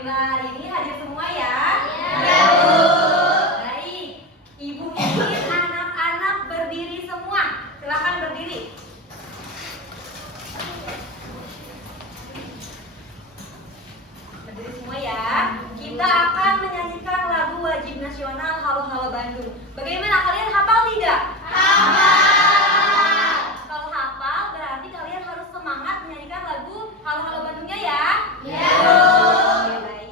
Alhamdulillah, hari ini hadir semua ya? Iya, Bu. Baik, Ibu ingin anak-anak berdiri semua. Silakan berdiri. Berdiri semua ya. Kita akan menyanyikan lagu wajib nasional Halo Halo Bandung. Bagaimana, kalian hafal tidak? Hafal. Kalau hafal berarti kalian harus semangat menyanyikan lagu Halo Halo Bandungnya ya. Iya, Bu. Oke, baik.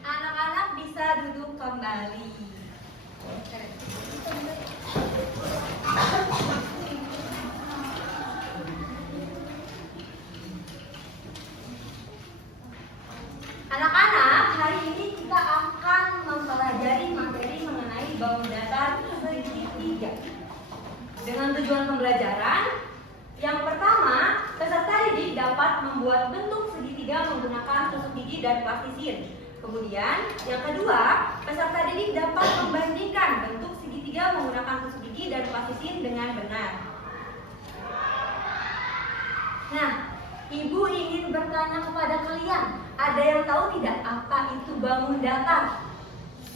Anak-anak bisa duduk kembali. Anak-anak, hari ini kita akan mempelajari materi mengenai bangun datar segitiga. Dengan tujuan pembelajaran, yang pertama, peserta didik dapat membuat bentuk segitiga menggunakan tusuk gigi dan plastisir. Kemudian, yang kedua, peserta didik dapat membandingkan bentuk segitiga menggunakan tusuk gigi dan plastisir dengan benar. Nah, Ibu ingin bertanya kepada kalian, ada yang tahu tidak apa itu bangun datar?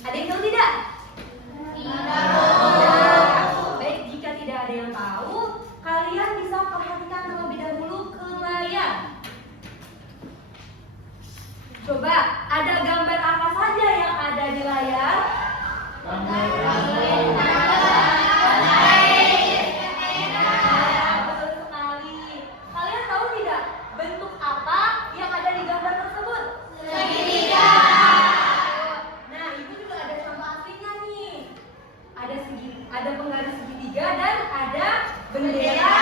Ada yang tahu tidak? Tidak. Baik, jika tidak ada yang tahu, kalian bisa perhatikan terlebih dahulu ke layar. Coba, ada gambar apa saja yang ada di layar? Betul sekali. Kalian tahu tidak bentuk apa yang ada di gambar tersebut? Segitiga. Nah, Ibu juga ada contoh aslinya nih. Ada penggaris segitiga dan ada bendera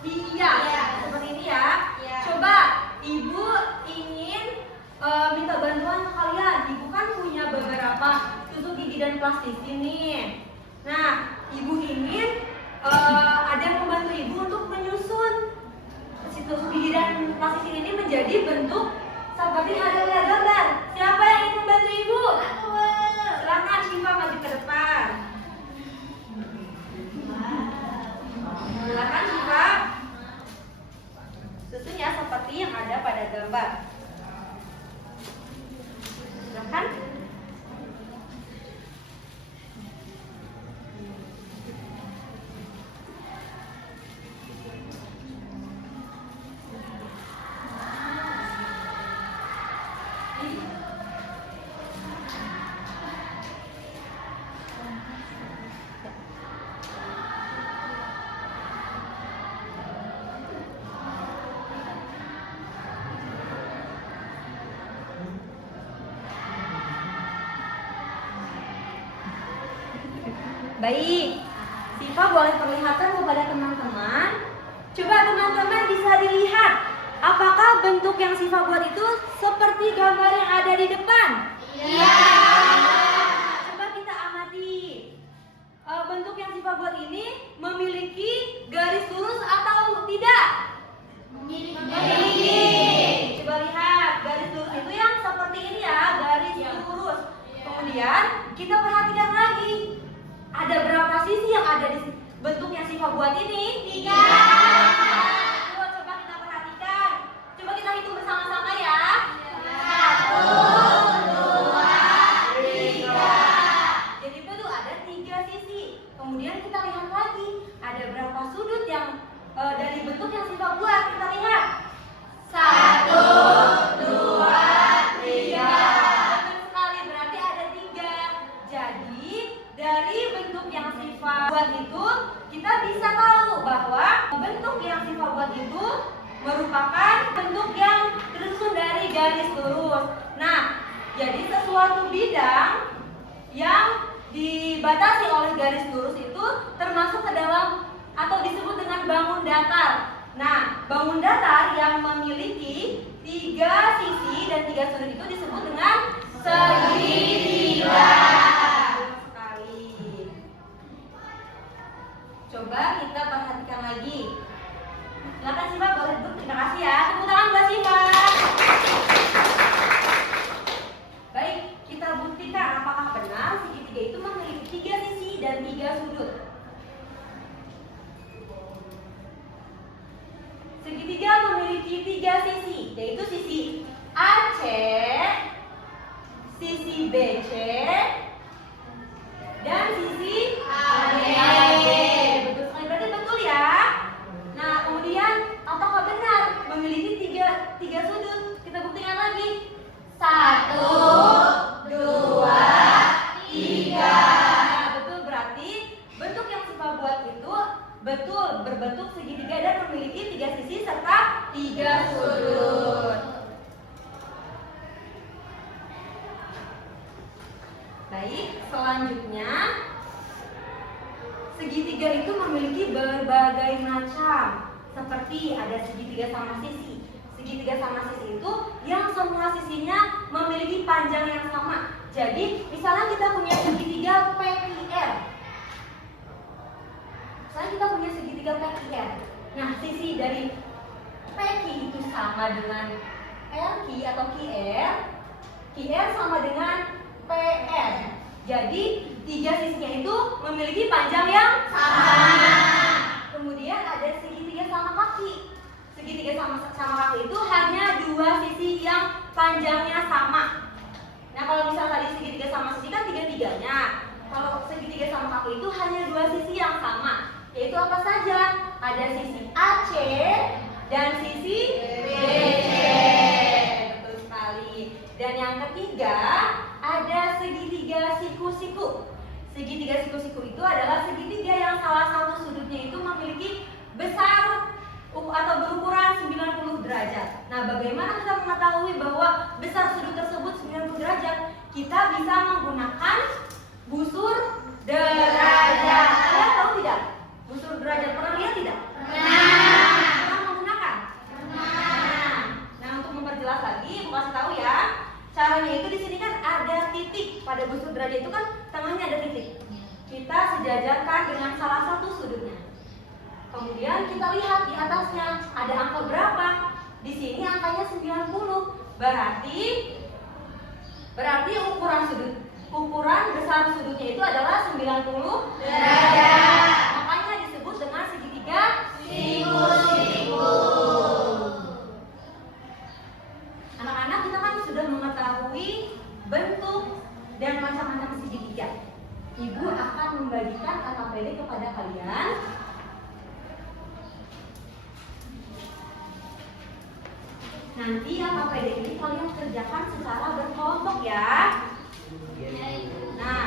hias. Seperti ini ya. Iya. Coba Ibu ingin minta bantuan ke kalian. Ibu kan punya beberapa tusuk gigi dan plastisir nih. Nah, Ibu ingin ada yang membantu Ibu untuk menyusun tusuk gigi dan plastisir ini menjadi bentuk seperti hasil gambar. Siapa yang ingin membantu Ibu? Silakan Syifa maju ke depan. Silakan Syifa. Susun ya seperti yang ada pada gambar. Silakan. Baik, Syifa boleh perlihatkan kepada teman-teman. Coba teman-teman bisa dilihat, apakah bentuk yang Syifa buat itu seperti gambar yang ada di depan? Iya. Coba kita amati. Bentuk yang Syifa buat ini memiliki garis lurus atau tidak? Memiliki. Coba lihat, garis lurus itu yang seperti ini ya, garis lurus. Kemudian kita perhatikan lagi. Ada berapa sisi yang ada di bentuk yang Syifa buat ini? 3. Coba kita perhatikan. Coba kita hitung bersama-sama ya. 1, 2, 3. Jadi itu ada 3 sisi. Kemudian kita lihat lagi, ada berapa sudut yang dari bentuk yang Syifa buat. Kita lihat. 1, 2, 3. Betul sekali, berarti ada 3. Jadi dari garis lurus. Nah, jadi sesuatu bidang yang dibatasi oleh garis lurus itu termasuk ke dalam atau disebut dengan bangun datar. Nah, bangun datar yang memiliki 3 sisi dan 3 sudut itu disebut dengan segitiga. Sekali. Coba kita perhatikan lagi. Silakan Siva, boleh duduk. Terima kasih ya. Tepuk tangan buat Siva. Baik, kita buktikan apakah benar segitiga itu memiliki 3 sisi dan 3 sudut. Segitiga memiliki 3 sisi, yaitu sisi AC, sisi BC, dan sisi AD. Betul sekali, berarti betul ya. Nah, kemudian apakah benar memiliki 3 sudut? Kita buktikan lagi. 1, 2, 3. Nah, betul, berarti bentuk yang Siva buat itu betul berbentuk segitiga dan memiliki 3 sisi serta 3 sudut. Baik, selanjutnya segitiga itu memiliki berbagai macam. Seperti ada segitiga sama sisi. Segitiga sama sisi itu yang semua sisinya memiliki panjang yang sama. Jadi, misalnya kita punya segitiga PQR. Misalnya kita punya segitiga PQR. Nah, sisi dari PQ itu sama dengan RQ atau QR. QR sama dengan PR. Jadi, 3 sisinya itu memiliki panjang yang sama. Kemudian ada segitiga sama kaki. Segitiga sama kaki itu hanya 2 sisi yang panjangnya sama. Nah, kalau misal tadi segitiga sama sisi kan 3-3-nya. Kalau segitiga sama kaki itu hanya 2 sisi yang sama. Yaitu apa saja? Ada sisi AC dan sisi BC. Betul sekali. Dan yang ketiga ada segitiga siku-siku. Segitiga siku-siku itu adalah segitiga yang salah satu sudutnya itu memiliki besar atau berukuran 90 derajat. Nah, bagaimana kita mengetahui bahwa besar sudut tersebut 90 derajat? Kita bisa menggunakan busur derajat. Kalian tahu tidak? Busur derajat pernah lihat tidak? Pernah menggunakan? Nah, untuk memperjelas lagi, aku kasih tahu ya. Caranya itu di sini kan ada titik. Pada busur derajat itu kan tengahnya ada titik. Kita sejajarkan dengan salah satu sudutnya. Kemudian kita lihat di atasnya ada angka berapa. Di sini angkanya 90. Berarti ukuran besar sudutnya itu adalah 90 derajat. Makanya disebut dengan segitiga siku-siku. Anak-anak, kita kan sudah mengetahui bentuk dan macam-macam segitiga. Ibu akan membagikan KKPD kepada kalian. Nanti KKPD ini kalian kerjakan secara berkelompok ya. Nah,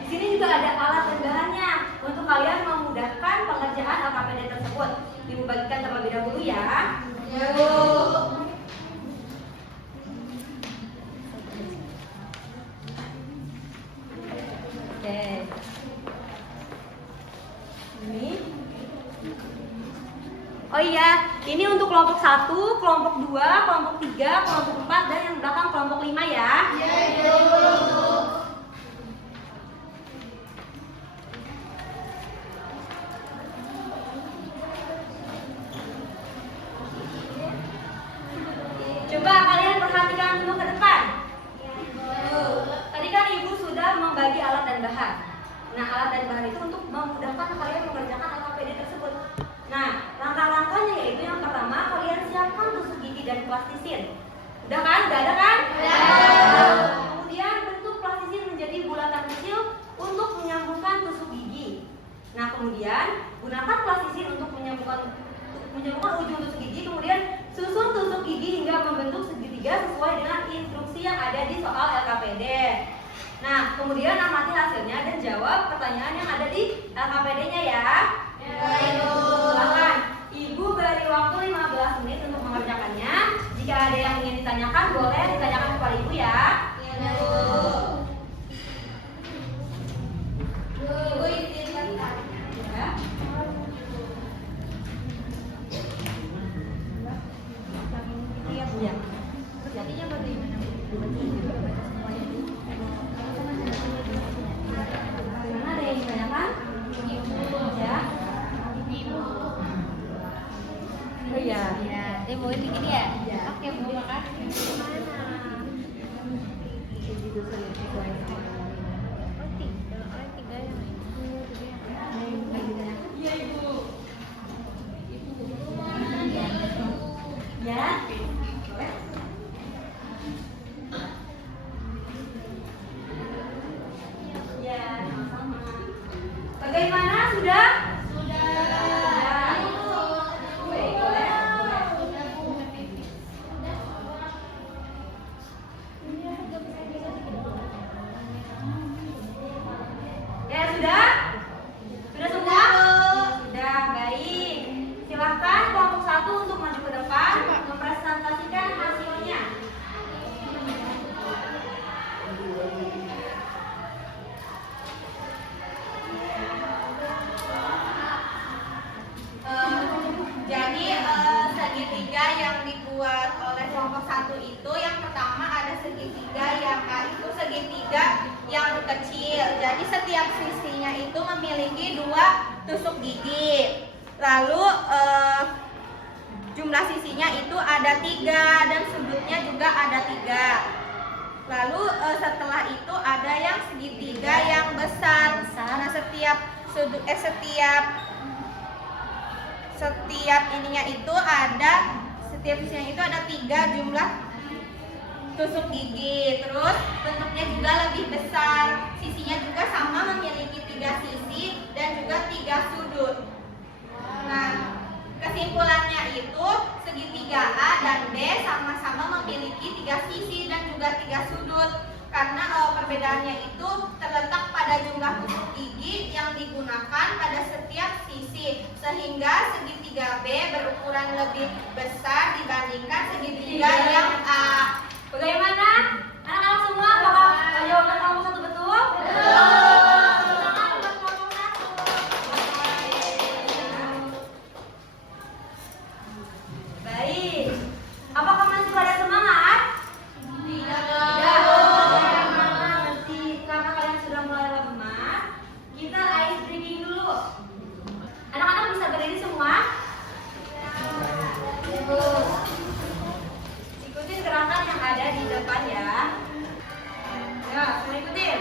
di sini juga ada alat dan bahannya untuk kalian memudahkan pengerjaan KKPD tersebut. Ibu bagikan terlebih dahulu ya. Oke. Ini. Oh iya, ini untuk kelompok 1, kelompok 2, kelompok 3, kelompok 4, dan yang belakang kelompok 5 ya. Coba kalian perhatikan dulu ke depan. Tadi kan Ibu sudah membagi alat dan bahan. Nah, alat dan bahan itu untuk memudahkan kalian mengerjakan KKPD tersebut. Nah, langkah-langkahnya yaitu yang pertama, kalian siapkan tusuk gigi dan plastisin. Udah kan? Udah ada kan? Kemudian bentuk plastisin menjadi bulatan kecil untuk menyambungkan tusuk gigi. Nah, kemudian gunakan plastisin untuk menyambungkan ujung tusuk gigi. Kemudian susun tusuk gigi hingga membentuk segitiga sesuai dengan instruksi yang ada di soal LKPD. Nah, kemudian amati hasilnya dan jawab pertanyaan yang ada di LKPD-nya ya. Silakan, Ibu beri waktu 15 menit untuk mengerjakannya. Jika ada yang ingin ditanyakan, boleh jadi setiap sisinya itu memiliki 2 tusuk gigi. Lalu jumlah sisinya itu ada 3 dan sudutnya juga ada 3. Lalu setelah itu ada yang segitiga yang besar. Nah, setiap ininya itu setiap sisinya itu ada 3 jumlah tusuk gigi. Terus bentuknya juga lebih besar. Sisinya juga sama, memiliki 3 sisi dan juga 3 sudut. Nah, kesimpulannya itu segitiga A dan B sama-sama memiliki 3 sisi dan juga 3 sudut. Karena perbedaannya itu terletak pada jumlah tusuk gigi yang digunakan pada setiap sisi, sehingga segitiga B berukuran lebih besar dibandingkan segitiga yang A. Bagaimana? Anak-anak semua apakah jawaban kamu satu betul? Baik. Apakah masih pada semangat? Tidak. Karena kalian sudah mulai lemas, kita ice breaking dulu. Anak-anak bisa berdiri semua? Ikutin gerakan yang ada di depan ya. Ya, semua ikutin.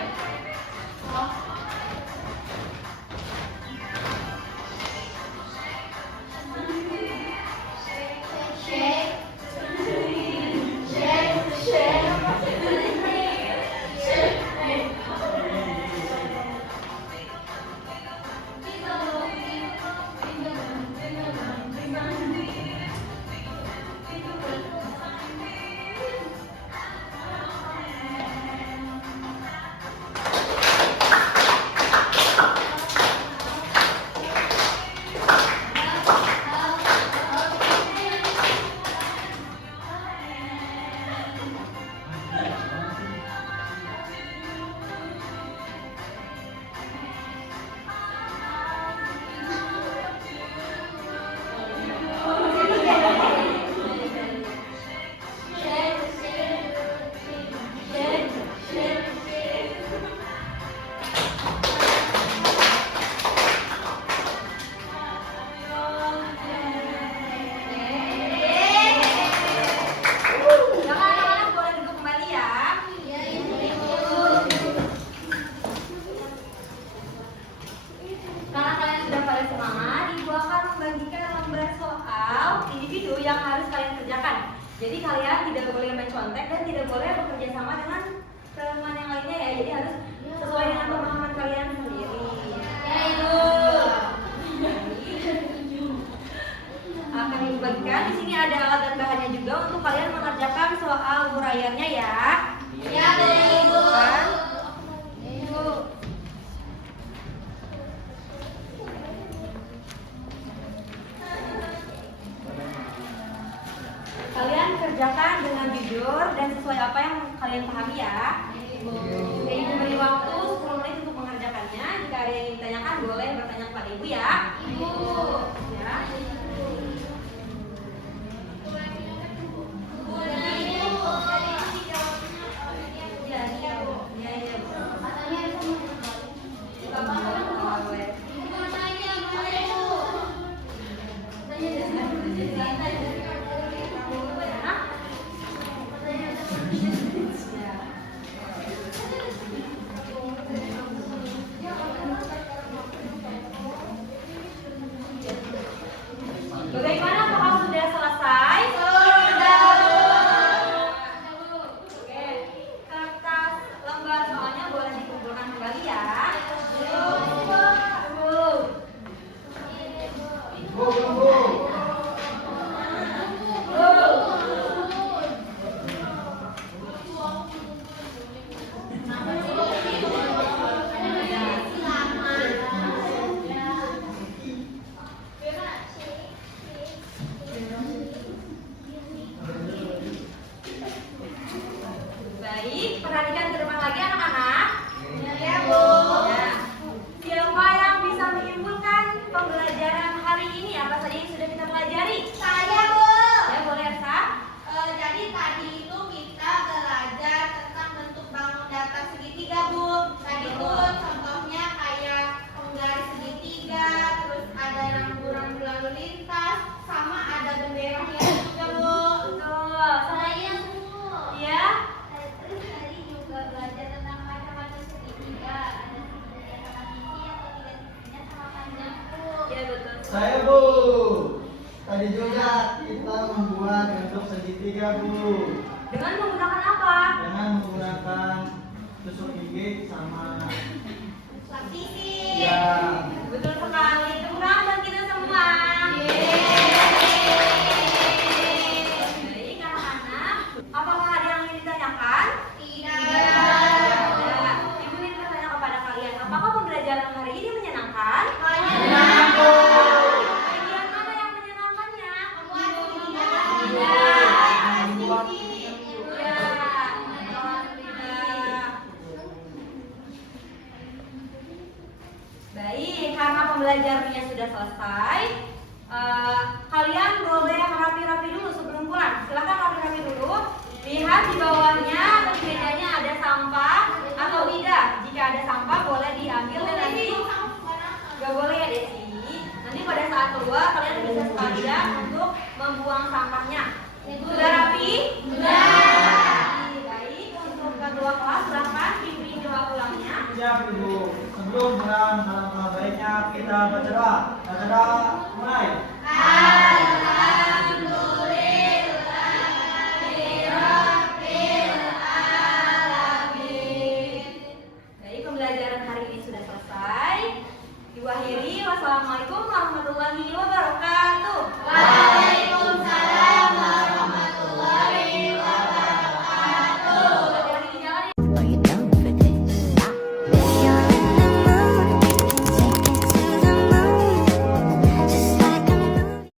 Jadi kalian tidak boleh mencontek dan tidak boleh bekerja sama dengan teman yang lainnya ya. Jadi harus sesuai dengan pemahaman kalian sendiri. Ya, Ibu. Akan dibagikan di sini ada alat dan bahannya juga untuk kalian mengerjakan soal uraiannya ya. Ya, Ibu. Ibu. Kalian kerjakan dengan jujur dan sesuai apa yang kalian pahami ya. Jadi Ibu beri waktu 10 menit untuk mengerjakannya. Jika ada yang ingin ditanyakan boleh bertanya kepada Ibu ya. Ibu. Ya. Bagaimana, apakah sudah selesai? Sudah. Oke, kertas lembar soalnya boleh dikumpulkan kembali ya. Baik, perhatikan ke depan lagi anak-anak. Ya, Bu. Ya. Siapa yang bisa menyimpulkan pembelajaran hari ini? Apa saja yang sudah kita pelajari? Saya, Bu. Ya, boleh Elsa. Jadi tadi itu kita belajar tentang bentuk bangun datar segitiga, Bu. Tadi itu contoh Tadi juga kita membuat bentuk segitiga, Bu. Dengan menggunakan apa? Dengan menggunakan tusuk gigi sama Sisi. ya. Betul sekali. Tepuk tangan buat kita semua. Baik, anak-anak. Apakah ada yang ingin ditanyakan? Tidak. Ada. Ibu ingin bertanya kepada kalian, apakah pembelajaran hari ini menyenangkan? Bagian mana yang menyenangkannya? Ya. Ya. Alhamdulillah. Baik, karena pembelajarannya sudah selesai, kalian boleh rapi-rapi dulu sebelum pulang. Silahkan rapi-rapi dulu. Lihat di bawahnya atau di mejanya ada sampah atau tidak. Jika ada sampah boleh diambil dan nanti nggak boleh ya Desi. Nanti pada saat keluar kalian bisa sekalian untuk membuang sampahnya. Sudah rapi? Sudah. Baik, untuk kedua kelas silahkan pimpin doa pulangnya. Siap, Ibu. Sebelum pulang, alangkah baiknya kita baca doa. Baca doa.